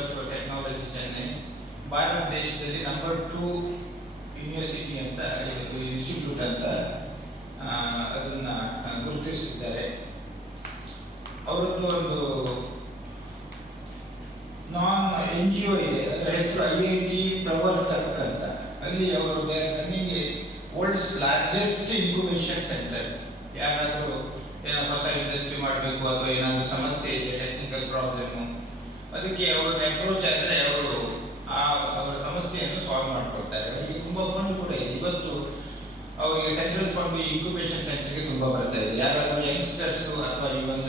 Of technology Chennai Bharat ದೇಶದಲ್ಲಿ number 2 university ಅಂತ institute ಅಂತ ಅದನ್ನ ಗುರುತಿಸಿದ್ದಾರೆ. ಅವರದ್ದು ಒಂದು ನಾನ್ NGO ಇದೆ, ಅದರ ಹೆಸರು IIT ಪ್ರವರ್ತಕ್ ಅಂತ. ಅಲ್ಲಿ ಅವರು ನನಗೆ ವರ್ಲ್ಡ್ಸ್ ಲಾರ್ಜೆಸ್ಟ್ ಇನ್ಕ್ಯುಬೇಷನ್ ಸೆಂಟರ್. ಯಾರಾದರೂ ಏನೋ ಹೊಸ ಇಂಡಸ್ಟ್ರಿ ಮಾಡಬೇಕು ಅಥವಾ ಏನಾದರೂ ಸಮಸ್ಯೆ ಇದೆ, ಟೆಕ್ನಿಕಲ್ ಪ್ರಾಬ್ಲಮ್ಮು, ಅದಕ್ಕೆ ಅವ್ರನ್ನ ಅಪ್ರೋಚ್ ಆದರೆ ಅವರು ಅವರ ಸಮಸ್ಯೆಯನ್ನು ಸಾಲ್ವ್ ಮಾಡಿಕೊಡ್ತಾರೆ. ಅವರಿಗೆ ತುಂಬ ಫಂಡ್ ಕೂಡ ಇದೆ. ಇವತ್ತು ಅವರಿಗೆ ಸೆಂಟ್ರಲ್ ಫಂಡ್ ಇನ್ಕ್ಯುಬೇಷನ್ ಸೆಂಟರ್ಗೆ ತುಂಬ ಬರ್ತಾ ಇದೆ. ಯಾರಾದರೂ ಯಂಗ್ಸ್ಟರ್ಸು ಅಥವಾ ಇವನ್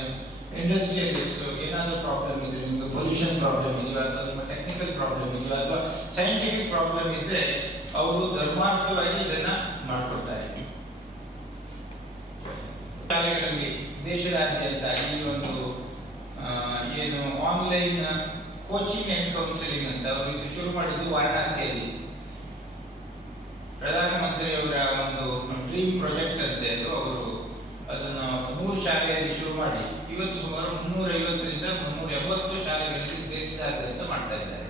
ಇಂಡಸ್ಟ್ರಿಯಲಿಸ್ಟು ಏನಾದರೂ ಪ್ರಾಬ್ಲಮ್ ಇದೆ, ನಿಮಗೆ ಪೊಲ್ಯೂಷನ್ ಪ್ರಾಬ್ಲಮ್ ಇದೆಯೋ ಅಥವಾ ನಿಮ್ಮ ಟೆಕ್ನಿಕಲ್ ಪ್ರಾಬ್ಲಮ್ ಇದೆಯೋ ಅಥವಾ ಸೈಂಟಿಫಿಕ್ ಪ್ರಾಬ್ಲಮ್ ಇದ್ದರೆ ಅವರು ಧರ್ಮಾರ್ಥವಾಗಿ ಇದನ್ನು ಮಾಡಿಕೊಡ್ತಾರೆ. ಶಾಲೆಗಳಲ್ಲಿ ದೇಶದಾದ್ಯಂತ ಈ ಒಂದು ಏನು ಆನ್ಲೈನ್ ಕೋಚಿಂಗ್ ಆ್ಯಂಡ್ ಕೌನ್ಸಿಲಿಂಗ್ ಅಂತ ಅವರು ಇದು ಶುರು ಮಾಡಿದ್ದು ವಾರಣಾಸಿಯಲ್ಲಿ. ಪ್ರಧಾನಮಂತ್ರಿಯವರ ಒಂದು ಡ್ರೀಮ್ ಪ್ರಾಜೆಕ್ಟ್ ಅಂತ ಇದ್ದು ಅವರು ಅದನ್ನು 3 ಶಾಲೆಯಲ್ಲಿ ಶುರು ಮಾಡಿ ಇವತ್ತು ಸುಮಾರು 350ರಿಂದ 380 ಶಾಲೆಗಳಲ್ಲಿ ದೇಶದಾದ್ಯಂತ ಮಾಡ್ತಾ ಇದ್ದಾರೆ.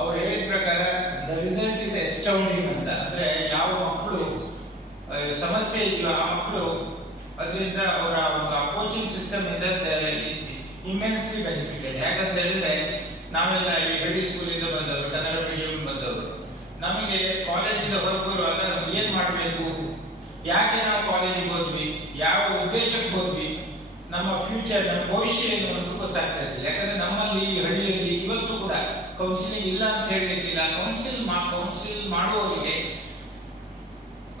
ಅವ್ರು ಹೇಳಿದ ಪ್ರಕಾರ ದ ರಿಸಲ್ಟ್ ಇಸ್ ಎಸ್ಟೌಂಡಿಂಗ್ ಅಂತ. ಅಂದರೆ ಯಾವ ಮಕ್ಕಳು ಸಮಸ್ಯೆ ಇದೆಯೋ ಆ ಮಕ್ಕಳು ಅದರಿಂದ ಅವರ ಒಂದು ಕೋಚಿಂಗ್ ಸಿಸ್ಟಮ್ ಇಂದ ಇಮ್ಮೆನ್ಸ್ಲಿ ಬೆನಿಫಿಟೆಡ್. ಯಾಕಂತ ಹೇಳಿದ್ರೆ ನಾವೆಲ್ಲ ಈ ಹಳ್ಳಿ ಸ್ಕೂಲಿಂದ ಬಂದವರು, ಕನ್ನಡ ಮೀಡಿಯಂ ಬಂದವರು, ನಮಗೆ ಕಾಲೇಜಿಂದ ಹೊರಬರುವಾಗ ನಾವು ಏನು ಮಾಡಬೇಕು, ಯಾಕೆ ನಾವು ಕಾಲೇಜಿಗೆ ಹೋದ್ವಿ, ಯಾವ ಉದ್ದೇಶಕ್ಕೆ ಹೋದ್ವಿ, ನಮ್ಮ ಫ್ಯೂಚರ್ ನಮ್ಮ ಭವಿಷ್ಯ ಏನು ಅಂತ ಗೊತ್ತಾಗ್ತಾ ಇರಲಿಲ್ಲ. ಯಾಕಂದರೆ ನಮ್ಮಲ್ಲಿ ಹಳ್ಳಿಯಲ್ಲಿ ಇವತ್ತು ಕೂಡ ಕೌನ್ಸಿಲಿಂಗ್ ಇಲ್ಲ ಅಂತ ಹೇಳಲಿಕ್ಕಿಲ್ಲ. ಕೌನ್ಸಿಲ್ ಮಾಡುವವರಿಗೆ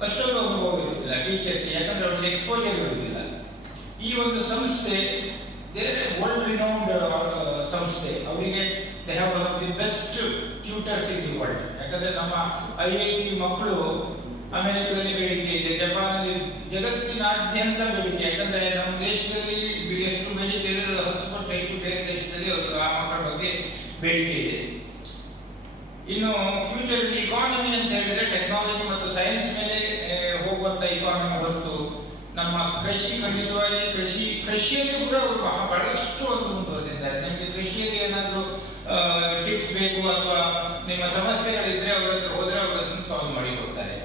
ಅಷ್ಟೊಂದು ಅನುಭವ ಇರುತ್ತಿಲ್ಲ ಟೀಚರ್ಸ್, ಯಾಕಂದರೆ ಅವ್ರಿಗೆ ಎಕ್ಸ್ಪೋಜರ್ ಇರುವುದಿಲ್ಲ. ಈ ಒಂದು ಸಂಸ್ಥೆ ವರ್ಲ್ಡ್ ರಿನೌಂಡ್ ಸಂಸ್ಥೆ. ಅವರಿಗೆ they have one of the best tutors in the world. ಯಾಕಂದರೆ ನಮ್ಮ IIT ಮಕ್ಕಳು ಅಮೆರಿಕದಲ್ಲಿ ಬೇಡಿಕೆ ಇದೆ, ಜಪಾನಲ್ಲಿ, ಜಗತ್ತಿನಾದ್ಯಂತ ಬೇಡಿಕೆ. ಯಾಕಂದರೆ ನಮ್ಮ ದೇಶದಲ್ಲಿ ಎಷ್ಟು ಬೇಡಿಕೆ ಇದೆ 10 ಪಟ್ಟು ಹೆಚ್ಚು ಬೇರೆ ದೇಶದಲ್ಲಿ ಅವರು ಆ ಮಕ್ಕಳ ಬಗ್ಗೆ ಬೇಡಿಕೆ ಇದೆ. ಇನ್ನು ಫ್ಯೂಚರ್ ಇಕಾನಮಿ ಅಂತ ಹೇಳಿದ್ರೆ ಟೆಕ್ನಾಲಜಿ ಮತ್ತು ಸೈನ್ಸ್ ಮೇಲೆ ಹೋಗುವಂಥ ಇಕಾನಮಿ ಹೊರತು ನಮ್ಮ ಕೃಷಿ ಖಂಡಿತವಾಗಿ ಕೃಷಿಯಲ್ಲಿ ಕೂಡ ಅವರು ಬಹಳಷ್ಟು ಒಂದು ಮುಂದುವರೆದಿದ್ದಾರೆ. ನಿಮಗೆ ಕೃಷಿಯಲ್ಲಿ ಏನಾದರೂ ಟಿಪ್ಸ್ ಬೇಕು ಅಥವಾ ನಿಮ್ಮ ಸಮಸ್ಯೆಗಳಿದ್ದರೆ ಅವರ ಹತ್ರ ಹೋದರೆ ಅವರು ಅದನ್ನು ಸಾಲ್ವ್ ಮಾಡಿಕೊಡ್ತಾರೆ.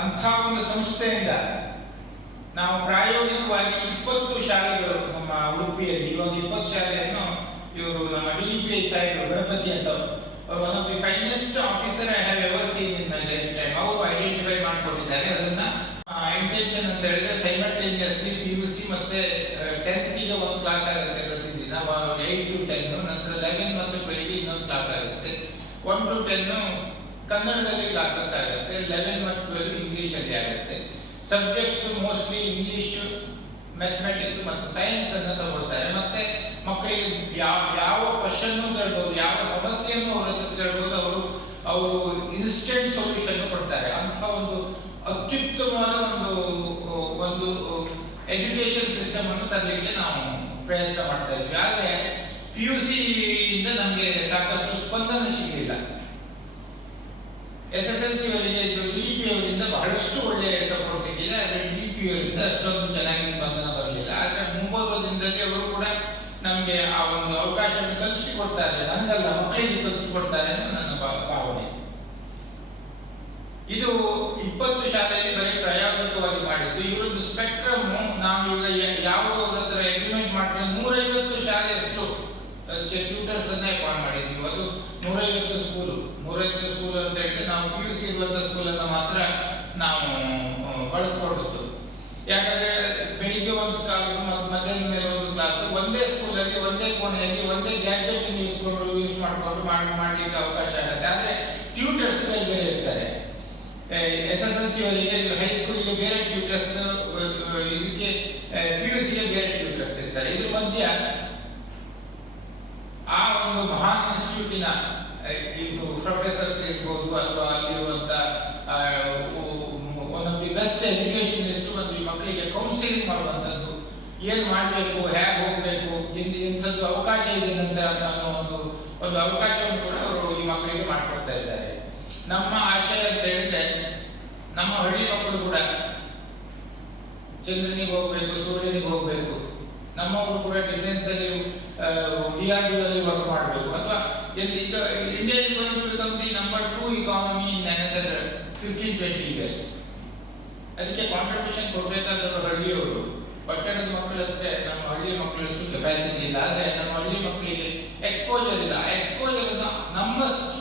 ಅಂಥ ಒಂದು ಸಂಸ್ಥೆಯಿಂದ ನಾವು ಪ್ರಾಯೋಗಿಕವಾಗಿ 20 ಶಾಲೆಗಳು ನಮ್ಮ ಉಡುಪಿಯಲ್ಲಿ, ಇವಾಗ 20 ಶಾಲೆಯನ್ನು ಇವರು ನಮ್ಮ DPI ಸಾಹೇಬರು ಗಣಪತಿ ಅಂತ, one of the finest officer I have ever seen in my life time, ಅವರು ಐಡೆಂಟಿಫೈ ಮಾಡಿಕೊಟ್ಟಿದ್ದಾರೆ. ಅದನ್ನ ಇಂಟೆನ್ಷನ್ ಅಂತ ಹೇಳಿದ್ರೆ ಸೈಮಲ್ಟೇನಿಯಸ್ಲಿ PUC ಮತ್ತೆ 10th ಗೆ ಒಂದು ಕ್ಲಾಸ್ ಆಗುತ್ತೆ ಪ್ರತಿದಿನ, 8 to 10, ನಂತರ 11 ಮತ್ತು ಬೆಳಿಗ್ಗೆ ಇನ್ನೊಂದು ಕ್ಲಾಸ್ ಆಗುತ್ತೆ, 1 to 10 ಕನ್ನಡದಲ್ಲಿ ಕ್ಲಾಸಸ್ ಆಗುತ್ತೆ, 11 ಮತ್ತು 12 ಇಂಗ್ಲೀಷಲ್ಲಿ ಆಗುತ್ತೆ. ಸಬ್ಜೆಕ್ಟ್ಸ್ ಮೋಸ್ಟ್ಲಿ ಇಂಗ್ಲೀಷ್, ಮ್ಯಾಥಮೆಟಿಕ್ಸ್ ಮತ್ತು ಸೈನ್ಸ್ ಅನ್ನು ತಗೊಳ್ತಾರೆ. ಮತ್ತೆ ಮಕ್ಕಳಿಗೆ ಯಾವ ಕ್ವಶನ್ನು ಕೇಳ್ಬೋದು, ಯಾವ ಸಮಸ್ಯೆಯನ್ನು ಅವ್ರ ಹತ್ರ ಕೇಳ್ಬೋದು, ಅವರು ಇನ್ಸ್ಟೆಂಟ್ ಸೊಲ್ಯೂಷನ್ ಕೊಡ್ತಾರೆ. ಅಂಥ ಒಂದು ಅತ್ಯುತ್ತಮವಾದ ಒಂದು ಎಜುಕೇಶನ್ ಸಿಸ್ಟಮ್ ಅನ್ನು ತರಲಿಕ್ಕೆ ನಾವು ಪ್ರಯತ್ನ ಮಾಡ್ತಾ ಇದ್ವಿ. ಆದರೆ PUC ಇಂದ ನಮಗೆ ಸಾಕಷ್ಟು ಸ್ಪಂದನೆ ಸಿಗಲಿಲ್ಲ. SSLC ಅವರಿಗೆ DP ಅವರಿಂದ ಬಹಳಷ್ಟು ಒಳ್ಳೆಯ ಸಪೋರ್ಟ್ ಸಿಕ್ಕಿದೆ, ಆದರೆ DP ಅವರಿಂದ ಅಷ್ಟೊಂದು ಚೆನ್ನಾಗಿ ಸ್ಪಂದನೆ ಬರಲಿಲ್ಲ. ಆದರೆ ಮುಂಬರುವ ದಿನದಲ್ಲಿ ಅವರು ಕೂಡ ನಮಗೆ ಆ ಒಂದು ಅವಕಾಶವನ್ನು ಕಲ್ಪಿಸಿಕೊಡ್ತಾರೆ, ನನಗಲ್ಲ ಮಕ್ಕಳಿಗೆ ಕಲಿಸಿಕೊಡ್ತಾರೆ ಅನ್ನೋ ನನ್ನ ಭಾವನೆ. ಇದು 20 ಶಾಲೆಯಲ್ಲಿ ಬರೀ ಪ್ರಾಯೋಗಿಕವಾಗಿ ಮಾಡಿದ್ದು. ಇವರದ್ದು ಸ್ಪೆಕ್ಟ್ರಮ್ ನಾವು ಈಗ ಯಾವುದೋ ಹತ್ರ ಅಗ್ರಿಮೆಂಟ್ ಮಾಡಿದ್ರೆ 150 ಶಾಲೆಯಷ್ಟು ಅದಕ್ಕೆ ಟ್ಯೂಟರ್ಸ್ ಅನ್ನೇ ಅಪಾಯಿಂಟ್ ಮಾಡಿದ್ವಿ. ಅದು 150 ಸ್ಕೂಲು ಅಂತ ಹೇಳಿದ್ರೆ ನಾವು PUC ಇರುವಂಥ ಸ್ಕೂಲನ್ನು ಮಾತ್ರ ನಾವು ಬಳಸ್ಕೊಡ್ಬೋದು. ಯಾಕಂದರೆ ಬೆಳಿಗ್ಗೆ ಒಂದು ಕ್ಲಾಸು ಮತ್ತು ಮಧ್ಯಾಹ್ನ ಮೇಲೆ ಒಂದು ಕ್ಲಾಸು, ಒಂದೇ ಸ್ಕೂಲಲ್ಲಿ ಒಂದೇ ಕೋಣೆಯಲ್ಲಿ ಒಂದೇ ಗ್ಯಾಜೆಟ್ ಯೂಸ್ ಮಾಡಿಕೊಂಡು ಮಾಡಲಿಕ್ಕೆ ಅವಕಾಶ ಆಗುತ್ತೆ. ಆದರೆ ಟ್ಯೂಟರ್ಸ್ ಬೇರೆ ಇರ್ತಾರೆ. SSLC ಅವರಿಗೆ ಹೈಸ್ಕೂಲಿಗೆ ಬೇರೆ ಟ್ಯೂಟರ್ಸ್, ಇದಕ್ಕೆ PUCಗೆ ಬೇರೆ ಟ್ಯೂಟರ್ಸ್ ಇರ್ತಾರೆ. ಇದ್ರ ಮಧ್ಯ ಆ ಒಂದು ಮಹಾನ್ ಇನ್ಸ್ಟಿಟ್ಯೂಟಿನ ಇದು ಪ್ರೊಫೆಸರ್ಸ್ ಇರ್ಬೋದು ಅಥವಾ ಅಲ್ಲಿರುವಂಥ one of the best educationist ಒಂದು ಮಕ್ಕಳಿಗೆ ಕೌನ್ಸಿಲಿಂಗ್ ಮಾಡುವಂಥದ್ದು, ಏನು ಮಾಡಬೇಕು, ಹೇಗೆ ಹೋಗಬೇಕು, ಇಂಥದ್ದು ಅವಕಾಶ ಇದೆ ನಂತರ ಅನ್ನೋ ಒಂದು ಅವಕಾಶವನ್ನು ಕೂಡ ಅವರು ಈ ಮಕ್ಕಳಿಗೆ ಮಾಡಿಕೊಡ್ತಾ ಇದ್ದಾರೆ. ನಮ್ಮ ಆಶಯ ಅಂತ ಹೇಳಿದ್ರೆ ನಮ್ಮ ಹಳ್ಳಿ ಮಕ್ಕಳು ಕೂಡ ಚಂದ್ರನಿಗೆ ಹೋಗಬೇಕು, ಸೂರ್ಯನಿಗೆ ಹೋಗಬೇಕು, ನಮ್ಮವರು ಕೂಡ ಡಿಫೆನ್ಸ್ ಅಲ್ಲಿ DRDO ಅಲ್ಲಿ ವರ್ಕ್ ಮಾಡಬೇಕು, ಅಥವಾ ಈಗ India is going to become the number 2 economy in another 15-20 years. ಅದಕ್ಕೆ ಕಾಂಟ್ರಿಬ್ಯೂಷನ್ ಕೊಡಬೇಕಾದವರು ಹಳ್ಳಿಯವರು. ಪಟ್ಟಣದ ಮಕ್ಕಳ ಹತ್ರ ನಮ್ಮ ಹಳ್ಳಿ ಮಕ್ಕಳಷ್ಟು ಕೆಪಾಸಿಟಿ ಇಲ್ಲ, ಆದರೆ ನಮ್ಮ ಹಳ್ಳಿ ಮಕ್ಕಳಿಗೆ ಎಕ್ಸ್ಪೋಜರ್ ಇಲ್ಲ. ಎಕ್ಸ್ಪೋಜರ್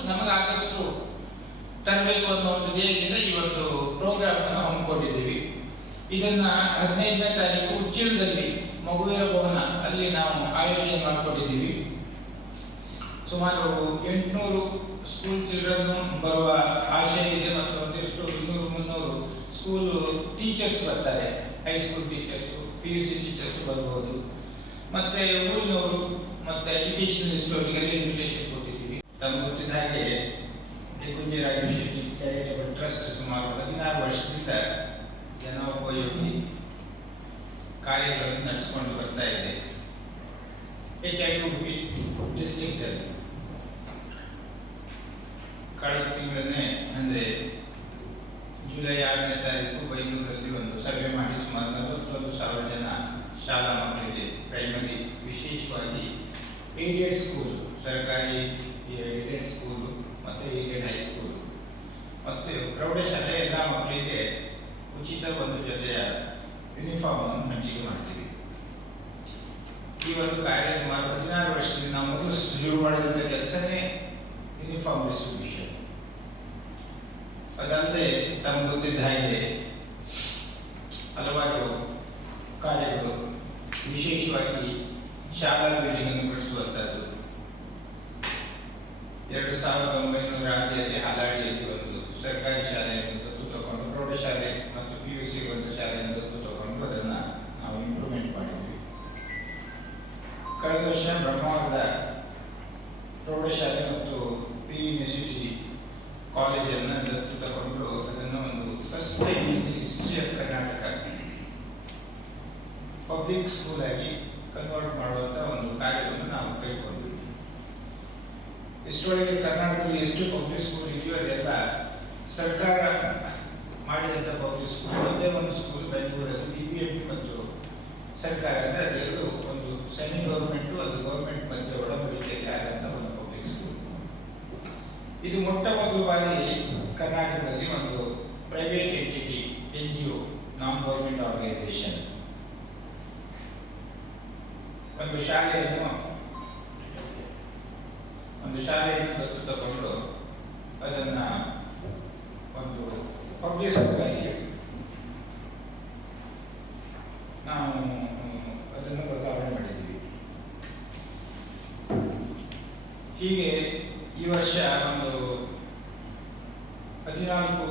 ನಮಗಾದಷ್ಟು ತರಬೇಕು ಅನ್ನೋ ಒಂದು ಧ್ಯೇಯದಿಂದ ಈ ಒಂದು ಪ್ರೋಗ್ರಾಮ್ ಅನ್ನು ಹಮ್ಮಿಕೊಂಡಿದ್ದೀವಿ. ಇದನ್ನ 15ನೇ ತಾರೀಕು ಉಚ್ಚಿಲದಲ್ಲಿ ಮಗುವಿನ ಭವನ ಅಲ್ಲಿ ನಾವು ಆಯೋಜನೆ ಮಾಡಿಕೊಂಡಿದ್ದೀವಿ. ಸುಮಾರು 800 ಸ್ಕೂಲ್ ಚಿಲ್ಡ್ರನ್ ಬರುವ ಆಶಯ ಇದೆ ಮತ್ತು ಒಂದಿಷ್ಟು 200-300 ಸ್ಕೂಲ್ ಟೀಚರ್ಸ್ ಬರ್ತಾರೆ. ಹೈಸ್ಕೂಲ್ ಟೀಚರ್ಸು, PUC ಟೀಚರ್ಸು ಬರ್ಬೋದು. ಮತ್ತೆ ಊರಿನವರು ಮತ್ತೆ ಎಜುಕೇಷನಲಿಸ್ಟ್ ಅವರಿಗೆಲ್ಲ ಇನ್ವಿಟೇಷನ್ ಕೊಟ್ಟಿದ್ದೀವಿ. ತಮಗೆ ಗೊತ್ತಿದ್ದ ಹಾಗೆ ಕುಂಜರಾಜು ಶೆಟ್ಟಿ ಚಾರಿಟಬಲ್ ಟ್ರಸ್ಟ್ ಸುಮಾರು 16 ವರ್ಷದಿಂದ ಜನೋಪಯೋಗಿ ಕಾರ್ಯಗಳನ್ನು ನಡೆಸಿಕೊಂಡು ಬರ್ತಾ ಇದೆ. ಹೆಚ್ಚಾಗಿ ಉಡುಪಿ ಡಿಸ್ಟ್ರಿಕ್ಟಲ್ಲಿ ಕಳೆದ ತಿಂಗಳನ್ನೇ ಅಂದರೆ ಜುಲೈ 6ನೇ ತಾರೀಕು ಬೈಂದೂರಲ್ಲಿ ಒಂದು ಸಭೆ ಮಾಡಿ ಸುಮಾರು 41,000 ಜನ ಶಾಲಾ ಮಕ್ಕಳಿಗೆ ಪ್ರೈಮರಿ, ವಿಶೇಷವಾಗಿ ಏಡೆಡ್ ಸ್ಕೂಲ್, ಸರ್ಕಾರಿ ಏಡೆಡ್ ಸ್ಕೂಲು ಮತ್ತು ಏಡೆಡ್ ಹೈಸ್ಕೂಲು ಮತ್ತು ಪ್ರೌಢಶಾಲೆ ಎಲ್ಲ ಮಕ್ಕಳಿಗೆ ಉಚಿತ ಒಂದು ಜೊತೆಯ ಯೂನಿಫಾರ್ಮನ್ನು ಹಂಚಿಕೆ ಮಾಡ್ತೀವಿ. ಈ ಒಂದು ಕಾರ್ಯ ಸುಮಾರು 16 ವರ್ಷದಿಂದ ನಾವು ಮೊದಲು ಶುರು ಮಾಡಿದಂಥ ಕೆಲಸನೇ ಯೂನಿಫಾರ್ಮ್ ಡಿಸ್ಟ್ರಿಬ್ಯೂಷನ್. ಅದಲ್ಲದೆ ತಮಗೆ ಗೊತ್ತಿದ್ದ ಹಾಗೆ ಹಲವಾರು ಕಾರ್ಯಗಳು, ವಿಶೇಷವಾಗಿ ಶಾಲಾ ಬಿಲ್ಡಿಂಗ್ ಅನ್ನು ಕಟ್ಟಿಸುವಂಥದ್ದು. 2900 ಹಾಲಾಡಿಯಲ್ಲಿ ಒಂದು ಸರ್ಕಾರಿ ಶಾಲೆಯನ್ನು ದತ್ತು ತಗೊಂಡು, ಪ್ರೌಢಶಾಲೆ ಮತ್ತು PUC ಒಂದು ಶಾಲೆಯನ್ನು ದತ್ತು ತಗೊಂಡು ಅದನ್ನು ನಾವು ಇಂಪ್ರೂವ್ಮೆಂಟ್ ಮಾಡಿದ್ವಿ. ಕಳೆದ ವರ್ಷ ಬ್ರಹ್ಮಾವರದ ಪ್ರೌಢಶಾಲೆ ಮತ್ತು pre-university ಕಾಲೇಜನ್ನು ದತ್ತು ತಗೊಂಡು ಅದನ್ನು ಒಂದು first time in the history of Karnataka public school ಆಗಿ ಕನ್ವರ್ಟ್ ಮಾಡುವಂಥ ಒಂದು ಕಾರ್ಯವನ್ನು ನಾವು ಕೈಗೊಂಡ್ವಿ. ಇಷ್ಟರೊಳಗೆ ಕರ್ನಾಟಕದಲ್ಲಿ ಎಷ್ಟು ಪಬ್ಲಿಕ್ ಸ್ಕೂಲ್ ಇದೆಯೋ ಅದೆಲ್ಲ ಸರ್ಕಾರ ಮಾಡಿದಂಥ ಪಬ್ಲಿಕ್ ಸ್ಕೂಲ್. ಒಂದೇ ಒಂದು ಸ್ಕೂಲ್ ಬೆಂಗಳೂರಲ್ಲಿ BBM ಮತ್ತು ಸರ್ಕಾರ ಅಂದರೆ ಅದೆರಡು ಒಂದು ಸೆಮಿ ಗೌರ್ಮೆಂಟು ಅದು ಗೌರ್ಮೆಂಟ್ ಮಧ್ಯೆ ಒಡಂಬಡಿಕೆಯಲ್ಲಿ ಆದಂಥ ಒಂದು ಪಬ್ಲಿಕ್ ಸ್ಕೂಲ್. ಇದು ಮೊಟ್ಟ ಮೊದಲ ಬಾರಿ ಕರ್ನಾಟಕದಲ್ಲಿ ಒಂದು ಪ್ರೈವೇಟ್ ಎಂಟಿಟಿ, NGO, ನಾನ್ ಗೌರ್ಮೆಂಟ್ ಆರ್ಗನೈಸೇಷನ್ ಒಂದು ಶಾಲೆಯನ್ನು ದತ್ತು ತಗೊಂಡು ಅದನ್ನು ಒಂದು ಪಬ್ಲಿಕ್ ಸ್ಕೂಲಾಗಿ ನಾವು ಅದನ್ನು ಬದಲಾವಣೆ ಮಾಡಿದ್ದೀವಿ. ಹೀಗೆ ಈ ವರ್ಷ ಒಂದು 14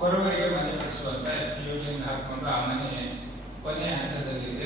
ಕೊರವರಿಗೆ ಮನೆ ಕಟ್ಟಿಸುವಂತ ಯೋಜನೆ ಹಾಕಿಕೊಂಡು ಆ ಮನೆ ಕೊನೆಯ ಹಂತದಲ್ಲಿದೆ.